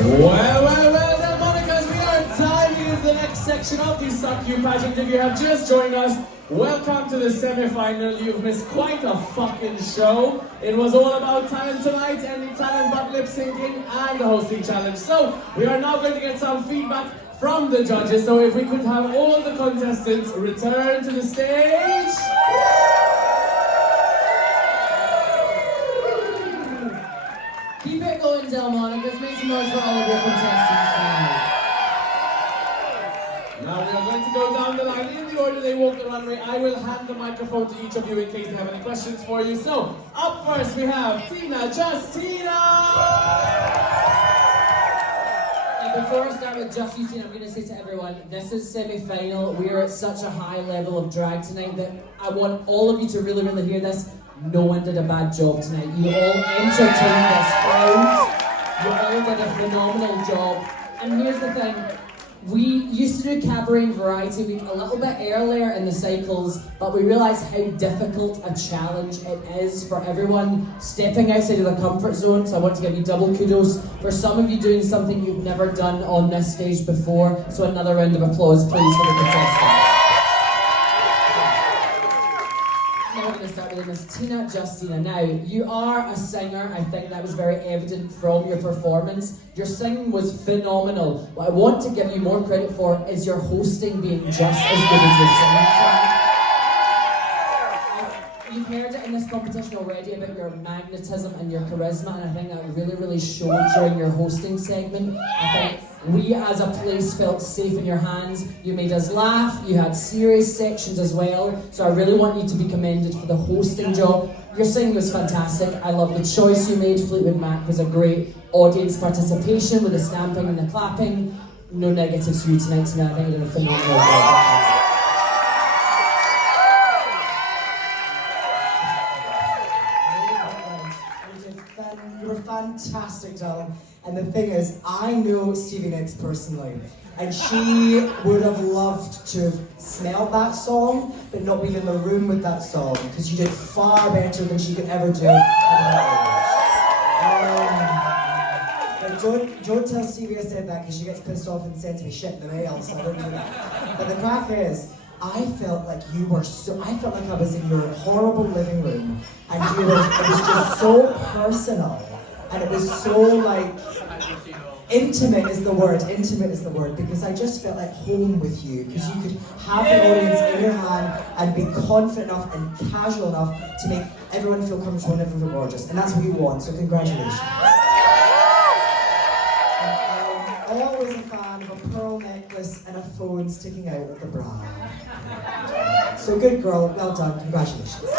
Well, Delmonicas, we are diving into the next section of the Suck You pageant. If you have just joined us, welcome to the semi-final. You've missed quite a fucking show. It was all about talent tonight, any talent but lip syncing and the hosting challenge. So, we are now going to get some feedback from the judges. So if we could have all of the contestants return to the stage. Keep it going, Delmonicas. Make some noise for all of your contestants tonight. Now we are going to go down the line in the order they walk the runway. I will hand the microphone to each of you in case they have any questions for you. So, up first we have Tina, Tina! Before I start with Just Justina, I'm going to say to everyone, this is semi-final. We are at such a high level of drag tonight that I want all of you to really, really hear this. No one did a bad job tonight. You all entertained this crowd. You all did a phenomenal job. And here's the thing. We used to do Cabaret and Variety Week a little bit earlier in the cycles, but we realised how difficult a challenge it is for everyone stepping outside of their comfort zone. So I want to give you double kudos for some of you doing something you've never done on this stage before. So another round of applause, please, for the contestants. Now we're going to start with Miss Tina Justina. Now, you are a singer. I think that was very evident from your performance. Your singing was phenomenal. What I want to give you more credit for is your hosting being just as good as your singing. You've heard it in this competition already about your magnetism and your charisma, and I think that really, really showed during your hosting segment. I think we as a place felt safe in your hands. You made us laugh, you had serious sections as well, so I really want you to be commended for the hosting job. Your singing was fantastic. I love the choice you made. Fleetwood Mac was a great audience participation with the stamping and the clapping. No negatives for you tonight, Tina. I think you did a phenomenal job. You were fantastic, darling. And the thing is, I know Stevie Nicks personally, and she would have loved to have smelled that song, but not been in the room with that song, because you did far better than she could ever do. Don't tell Stevie I said that, because she gets pissed off and sends me shit in the mail, so I don't do that. But the crack is, I felt like you were I felt like I was in your horrible living room, and it was just so personal, and it was so like, intimate is the word, because I just felt like home with you, because you could have the audience in your hand and be confident enough and casual enough to make everyone feel comfortable and everyone feel gorgeous, and that's what you want, so congratulations. I'm always a fan of a pearl necklace and a phone sticking out of the bra. So good girl, well done, congratulations.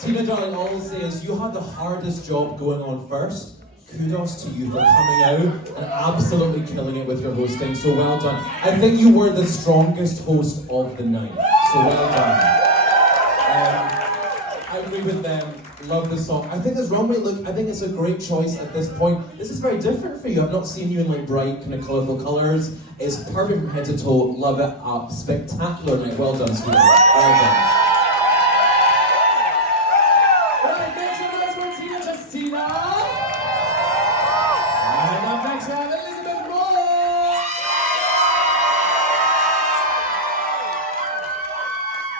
Tina, darling, all I'll say is you had the hardest job going on first. Kudos to you for coming out and absolutely killing it with your hosting, so well done. I think you were the strongest host of the night, so well done. I agree with them, love the song. I think this runway look, I think it's a great choice at this point. This is very different for you. I've not seen you in like bright, kind of colourful colours. It's perfect from head to toe, love it up. Spectacular night, well done, sweetheart, well done.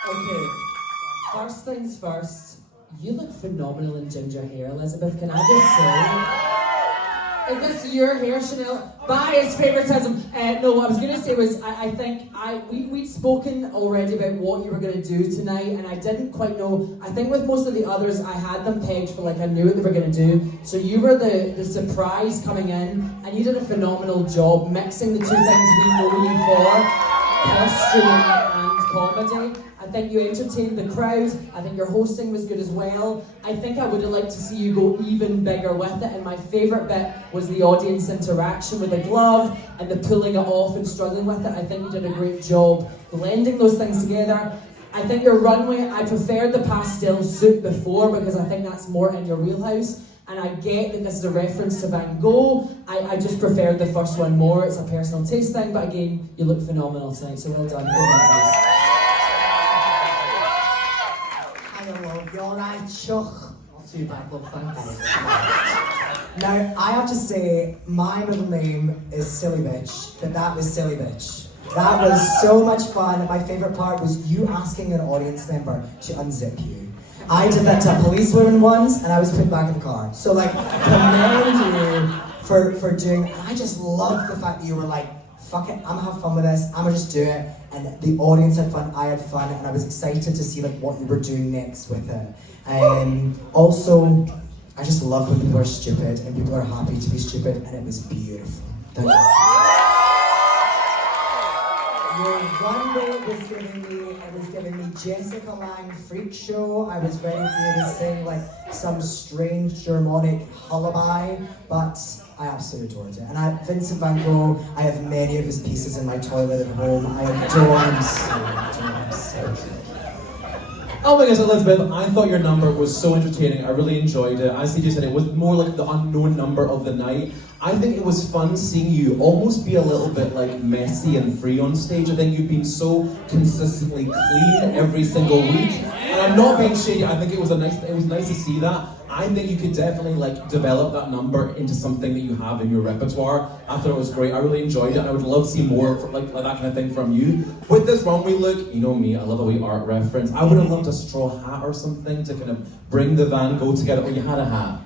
Okay, first things first, you look phenomenal in ginger hair, Elizabeth. Can I just say? Is this your hair, Chanel? Bias favoritism. No, what I was going to say was, I think we'd spoken already about what you were going to do tonight, and I didn't quite know. I think with most of the others, I had them pegged for like I knew what they were going to do. So you were the surprise coming in, and you did a phenomenal job mixing the two things we know you for, costume and comedy. I think you entertained the crowd. I think your hosting was good as well. I think I would have liked to see you go even bigger with it, and my favourite bit was the audience interaction with the glove and the pulling it off and struggling with it. I think you did a great job blending those things together. I think your runway, I preferred the pastel suit before because I think that's more in your wheelhouse. And I get that this is a reference to Van Gogh. I just preferred the first one more. It's a personal taste thing, but again, you look phenomenal tonight, so well done. I love you, alright, Chuck. I'll see you back, love, thanks. Now, I have to say, my middle name is Silly Bitch, but that was Silly Bitch. That was so much fun. My favourite part was you asking an audience member to unzip you. I did that to a policewoman once, and I was put back in the car. So, like, commend you for doing. I just loved the fact that you were like, fuck it, I'm gonna have fun with this. I'm gonna just do it. And the audience had fun. I had fun, and I was excited to see like what you were doing next with it. Also, I just love when people are stupid and people are happy to be stupid, and it was beautiful. Your runway was giving me Jessica Lange freak show. I was ready for you to sing like some strange Germanic lullaby, but I absolutely adored it. And Vincent van Gogh, I have many of his pieces in my toilet at home. I adore him so. Oh my gosh, Elizabeth, I thought your number was so entertaining. I really enjoyed it. As CJ said, it was more like the unknown number of the night. I think it was fun seeing you almost be a little bit like messy and free on stage. I think you've been so consistently clean every single week. And I'm not being shady, I think it was nice to see that. I think you could definitely like develop that number into something that you have in your repertoire. I thought it was great. I really enjoyed it, and I would love to see more like that kind of thing from you. With this runway look, you know me, I love a wee art reference. I would have loved a straw hat or something to kind of bring the Van Gogh together. Oh, you had a hat.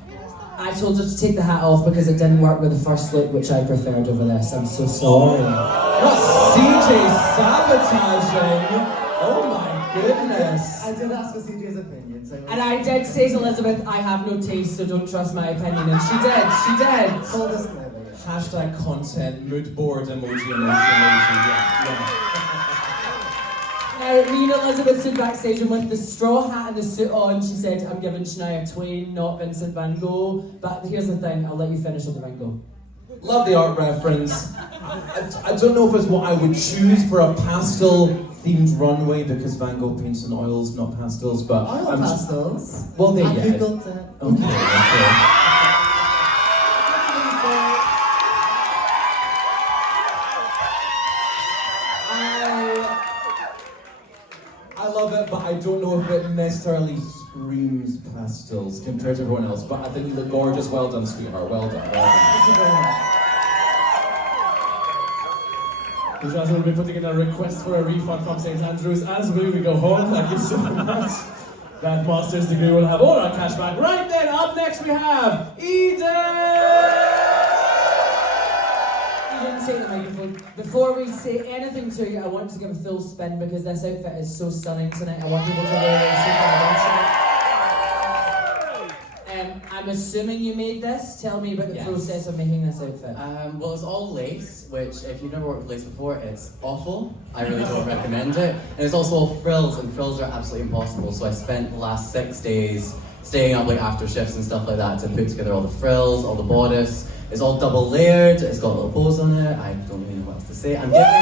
I told her to take the hat off because it didn't work with the first look, which I preferred over this. I'm so sorry. Not CJ sabotaging. Oh my goodness. I did ask for CJ's opinion, so. And I did say to Elizabeth, I have no taste, so don't trust my opinion. And she did. Full disclaimer. Hashtag content, mood board, emoji. Yeah. Now, me and Elizabeth stood backstage, and with the straw hat and the suit on, she said, I'm giving Shania Twain, not Vincent van Gogh. But here's the thing, I'll let you finish on the Van Gogh. Love the art reference. I don't know if it's what I would choose for a pastel-themed runway, because Van Gogh paints in oils, not pastels, but... Oil pastels? Well, there I you go. googled it. Okay. I love it, but I don't know if it necessarily screams pastels compared to everyone else. But I think you look gorgeous. Well done, sweetheart. Well done. Well done. Thank you very much. Geezah will be putting in a request for a refund from St. Andrews as we go home. Thank you so much. That master's degree will have all our cash back. Right then, up next we have Eden! Take the microphone. Before we say anything to you, I want to give a full spin because this outfit is so stunning tonight. I want people to really see it. I'm assuming you made this. Tell me about the process of making this outfit. Well, it's all lace, which if you've never worked with lace before, it's awful. I really don't recommend it. And it's also all frills, and frills are absolutely impossible. So I spent the last 6 days staying up like after shifts and stuff like that to put together all the frills, all the bodice. It's all double layered, it's got little bows on it. I don't really know what else to say. I'm giving like,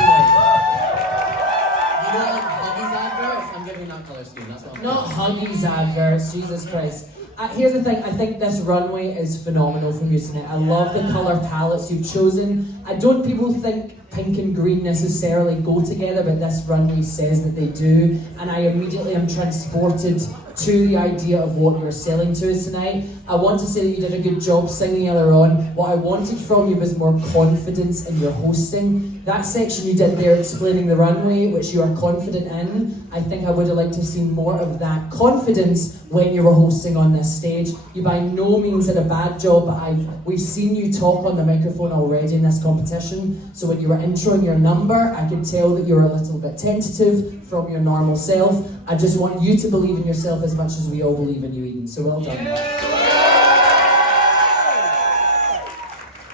you know like Huggies adverts? I'm giving that colour scheme, that's what I'm Not Huggies adverts, Jesus Christ. Here's the thing, I think this runway is phenomenal from you tonight. I love the colour palettes you've chosen. I don't people think pink and green necessarily go together, but this runway says that they do. And I immediately am transported to the idea of what you're selling to us tonight. I want to say that you did a good job singing earlier on. What I wanted from you was more confidence in your hosting. That section you did there explaining the runway, which you are confident in, I think I would have liked to have seen more of that confidence when you were hosting on this stage. You by no means did a bad job, but we've seen you talk on the microphone already in this competition. So when you were introing your number, I could tell that you were a little bit tentative from your normal self. I just want you to believe in yourself as much as we all believe in you, Eden. So well done.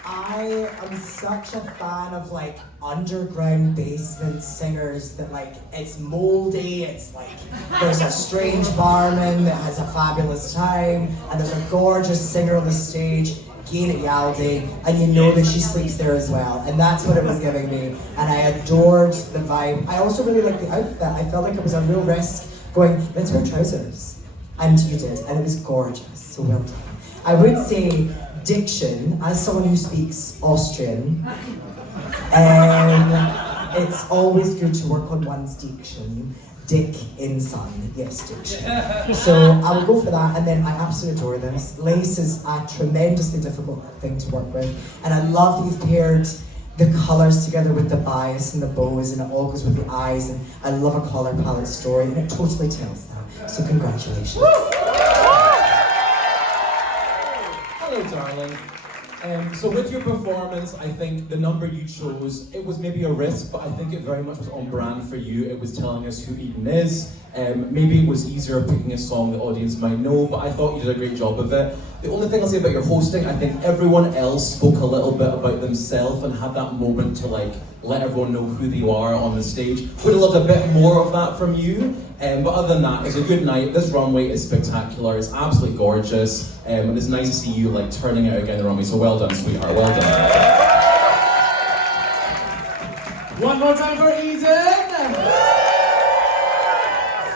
I am such a fan of like underground basement singers that like it's moldy, it's like there's a strange barman that has a fabulous time, and there's a gorgeous singer on the stage, Geezah Yaldi, and you know that she sleeps there as well. And that's what it was giving me. And I adored the vibe. I also really liked the outfit. I felt like it was a real risk going, let's wear trousers. And you did, and it was gorgeous. So well done. I would say diction, as someone who speaks Austrian, it's always good to work on one's diction. dick in sun. Yes, Stitch. So I would go for that, and then I absolutely adore this. Lace is a tremendously difficult thing to work with, and I love that you've paired the colours together with the bias and the bows, and it all goes with the eyes, and I love a colour palette story, and it totally tells that. So congratulations. Hello, darling. So with your performance, I think the number you chose, it was maybe a risk, but I think it very much was on brand for you. It was telling us who Eden is. Maybe it was easier picking a song the audience might know, but I thought you did a great job of it. The only thing I'll say about your hosting, I think everyone else spoke a little bit about themselves and had that moment to like let everyone know who they are on the stage. Would have loved a bit more of that from you. But other than that, it's a good night. This runway is spectacular. It's absolutely gorgeous. And it's nice to see you like turning out again the runway. So well done, sweetheart. Well done. One more time for Eden!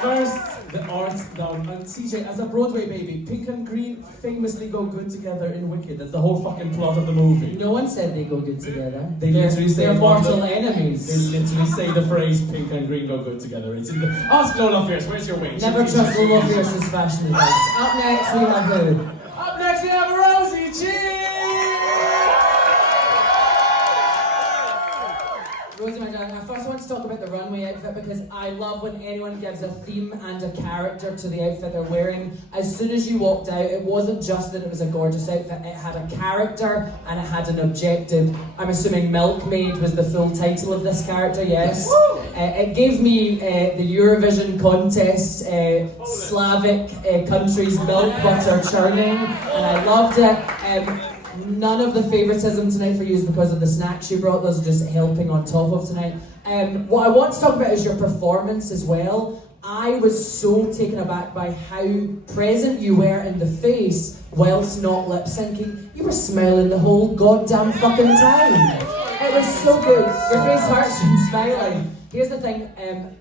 First, the art down. And CJ, as a Broadway baby, pink and green famously go good together in Wicked. That's the whole fucking plot of the movie. No one said they go good together. They literally say they're it mortal They enemies. literally say the phrase pink and green go good together. It's in the... Ask Lola Fierce, where's your wing? Never trust Lola Fierce's fashion advice. Up next we have who? Up next we have Rosie. Cheers! Rosie, my darling, I first want to talk about the runway outfit because I love when anyone gives a theme and a character to the outfit they're wearing. As soon as you walked out, it wasn't just that it was a gorgeous outfit, it had a character and it had an objective. I'm assuming Milkmaid was the full title of this character, yes? It gave me the Eurovision contest, Slavic countries milk butter churning, and I loved it. None of the favouritism tonight for you is because of the snacks you brought. Those are just helping on top of tonight. What I want to talk about is your performance as well. I was so taken aback by how present you were in the face whilst not lip syncing. You were smiling the whole goddamn fucking time. It was so good. Your face hurts from smiling. Here's the thing,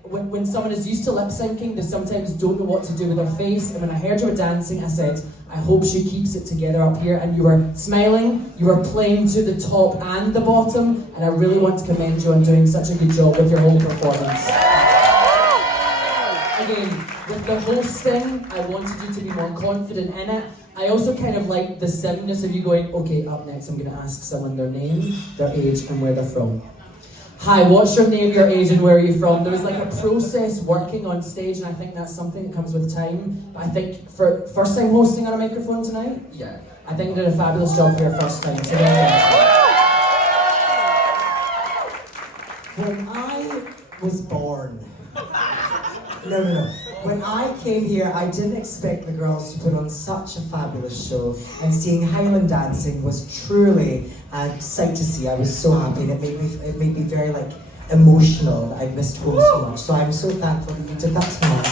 when someone is used to lip syncing, they sometimes don't know what to do with their face. And when I heard you were dancing, I said, I hope she keeps it together up here. And you were smiling, you were playing to the top and the bottom, and I really want to commend you on doing such a good job with your whole performance. Again, with the hosting, I wanted you to be more confident in it. I also kind of like the silliness of you going, okay, up next I'm going to ask someone their name, their age, and where they're from. Hi, what's your name, your age, and where are you from? There was like a process working on stage, and I think that's something that comes with time. But I think for first time hosting on a microphone tonight, yeah, I think you did a fabulous job for your first time. So When I was born, no. When I came here, I didn't expect the girls to put on such a fabulous show, and seeing Highland dancing was truly a sight to see. I was so happy, and it made me very like emotional. I missed home so much, so I'm so thankful that you did that tonight.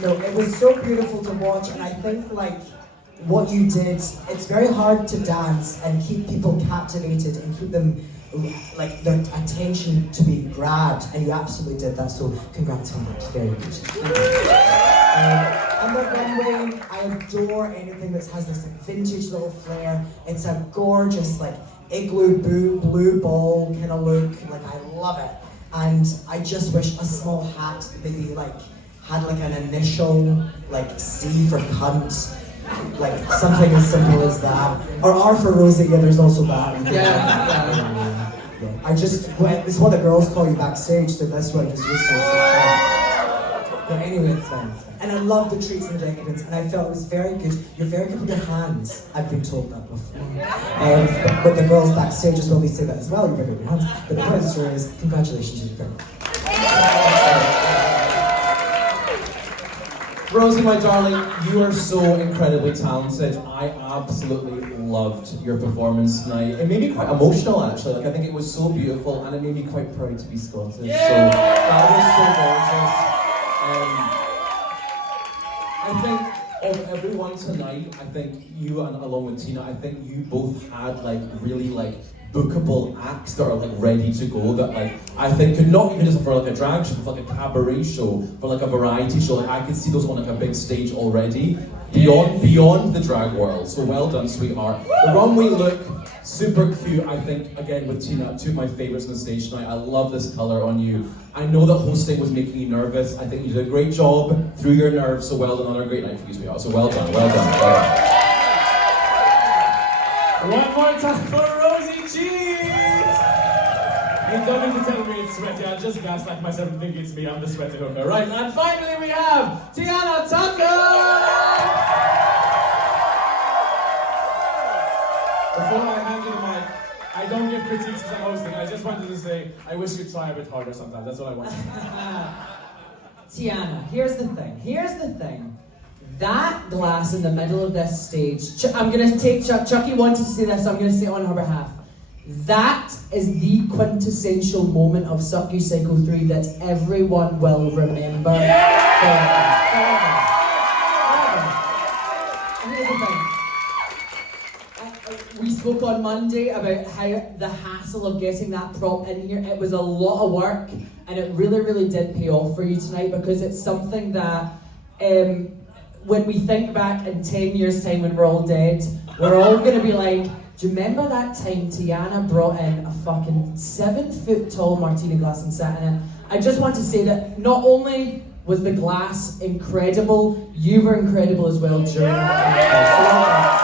No, it was so beautiful to watch, and I think like what you did, it's very hard to dance and keep people captivated and keep them like their attention to be grabbed, and you absolutely did that, so congrats on that, very good. On the runway, I adore anything that has this like, vintage little flair. It's a gorgeous like igloo blue ball kind of look, like I love it. And I just wish a small hat maybe like had like an initial like C for cunt, like something as simple as that. Or R for Rosie, yeah, there's also that. yeah. It's what the girls call you backstage, so that's what I just used to. But anyway, it's fine. And I love the treats and the decadence, and I felt it was very good. You're very good with your hands. I've been told that before. But the girls backstage as well, they say that as well. You're very good with your hands. But the point of the story is, congratulations, you're very good. Rosie, my darling, you are so incredibly talented. I absolutely loved your performance tonight. It made me quite emotional, actually. Like, I think it was so beautiful, and it made me quite proud to be Scottish. Yeah! So that was so gorgeous. I think of everyone tonight, I think you and along with Tina, I think you both had like really like bookable acts that are like ready to go, that like I think could not even just for like a drag show, but like a cabaret show, for like a variety show. Like I could see those on like a big stage already, beyond the drag world. So well done, sweetheart. The runway look, Super cute, I think, again with Tina, two of my favorites on the stage tonight. I love this colour on you. I know that hosting was making you nervous. I think you did a great job through your nerves, so well done on a great night for you, sweetheart. So well done, well done, well done. One more time for Rosie Cheese! You don't need to tell me it's sweaty, I'll just gaslight myself and think it's me, I'm the sweaty hooker. Right, and finally we have Tiana Tucker! Before I hand you the mic, I don't give critiques as I'm hosting, I just wanted to say, I wish you'd try a bit harder sometimes, that's all I want. Tiana, here's the thing. That glass in the middle of this stage, I'm gonna take, Chucky wanted to say this, so I'm gonna say it on her behalf. That is the quintessential moment of Suck You Cycle 3 that everyone will remember. Forever. Here's the thing. We spoke on Monday about how the hassle of getting that prop in here. It was a lot of work, and it really, really did pay off for you tonight because it's something that when we think back in 10 years' time when we're all dead, we're all going to be like, do you remember that time Tiana brought in a fucking 7-foot tall martini glass and sat in it? I just want to say that not only was the glass incredible, you were incredible as well during that.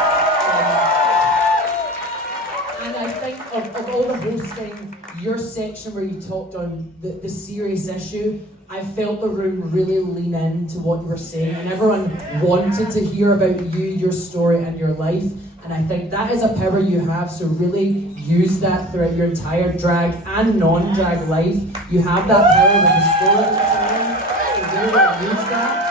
And I think of all the hosting, your section where you talked on the serious issue, I felt the room really lean into what you were saying, and everyone wanted to hear about you, your story, and your life. And I think that is a power you have, so really use that throughout your entire drag and non-drag life. You have that power with the story that you're telling, so really use that.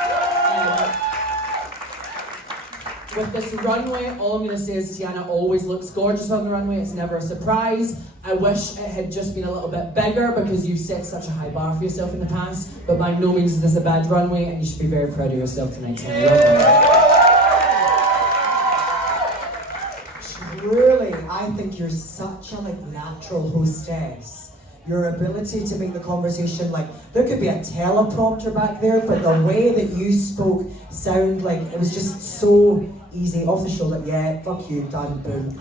With this runway, all I'm going to say is Tiana always looks gorgeous on the runway. It's never a surprise. I wish it had just been a little bit bigger because you've set such a high bar for yourself in the past, but by no means is this a bad runway, and you should be very proud of yourself tonight, Tiana. Truly, I think you're such a natural hostess. Your ability to make the conversation, there could be a teleprompter back there, but the way that you spoke sound like it was just so easy, off the shoulder. Yeah, fuck you, done, boom.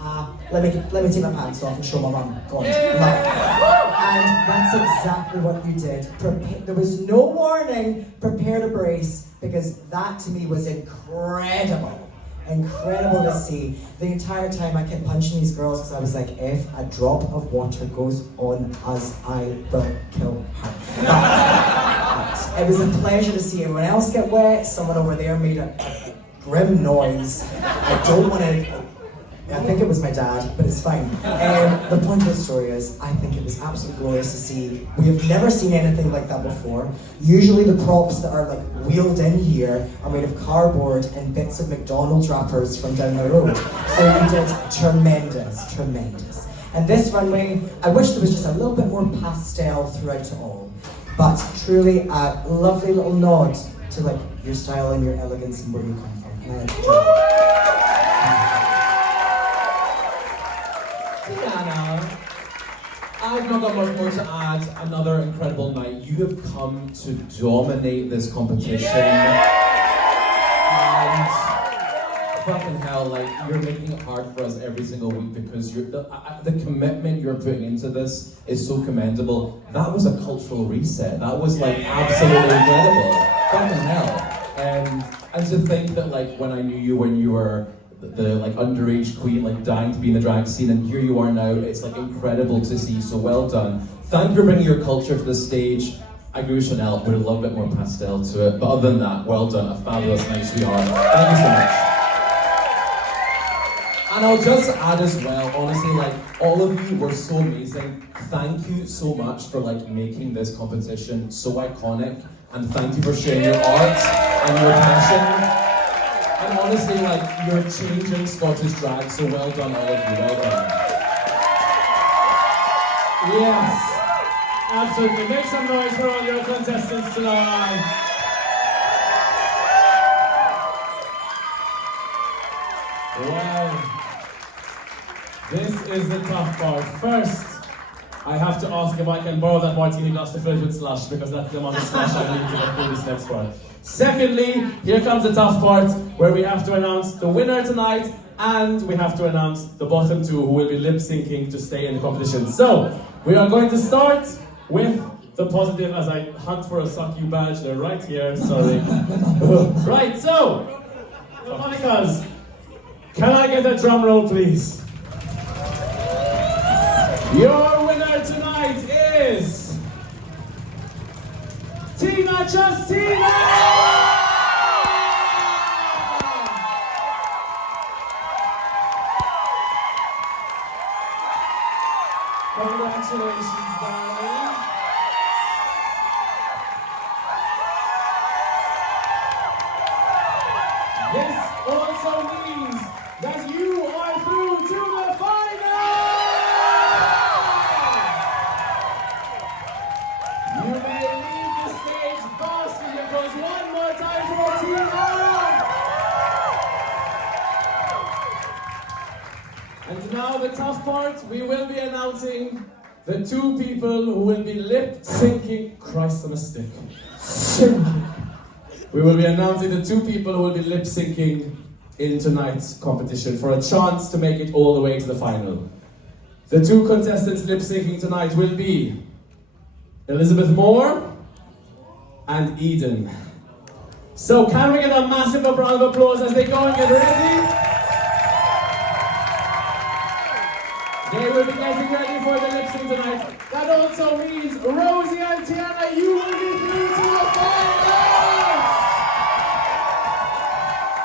Let me take my pants off and show my mum. God, and that's exactly what you did. There was no warning. Prepare to brace, because that to me was incredible. Incredible to see. The entire time I kept punching these girls because I was like, if a drop of water goes on us, I will kill her. But it was a pleasure to see everyone else get wet. Someone over there made a grim noise. I don't want to... I think it was my dad, but it's fine. The point of the story is, I think it was absolutely glorious to see. We have never seen anything like that before. Usually the props that are wheeled in here are made of cardboard and bits of McDonald's wrappers from down the road. So you did tremendous, tremendous. And this runway, I wish there was just a little bit more pastel throughout it all. But truly a lovely little nod to your style and your elegance and where you come from. And I enjoyed it. Tiana, I've not got much more to add. Another incredible night. You have come to dominate this competition. And fucking hell, you're making it hard for us every single week because the commitment you're putting into this is so commendable. That was a cultural reset. That was absolutely incredible. Fucking hell. And to think that when I knew you when you were the underage queen, dying to be in the drag scene, and here you are now. It's incredible to see. So well done. Thank you for bringing your culture to the stage. I agree with Chanel, but a little bit more pastel to it. But other than that, well done. A fabulous night, sweetheart. Thank you so much. And I'll just add as well, honestly, all of you were so amazing. Thank you so much for making this competition so iconic, and thank you for sharing your art and your passion. And honestly, you're changing Scottish drag, so well done, all of you, well done. Yes, absolutely. Make some noise for all your contestants tonight. Wow. This is the tough part. First, I have to ask if I can borrow that martini glass to fill it with slush, because that's the amount of slush I need to get through this next part. Secondly, here comes the tough part. where we have to announce the winner tonight, and we have to announce the bottom two who will be lip syncing to stay in the competition. So, we are going to start with the positive as I hunt for a Suck You badge. They're right here, sorry. Right, so, Delmonicas, can I get a drum roll, please? Your winner tonight is Tina Justina! Congratulations, darling. This also means that you are through to the final! You may leave the stage basketballs one more time for Tiana! And now the tough part, we will be announcing the two people who will be lip syncing. Christ on a stick. We will be announcing the two people who will be lip syncing in tonight's competition for a chance to make it all the way to the final. The two contestants lip syncing tonight will be Elizabeth Moore and Eden. So can we get a massive round of applause as they go and get ready? They will be getting ready for the lip sync tonight. That also means Rosie and Tiana, you will be through to the final!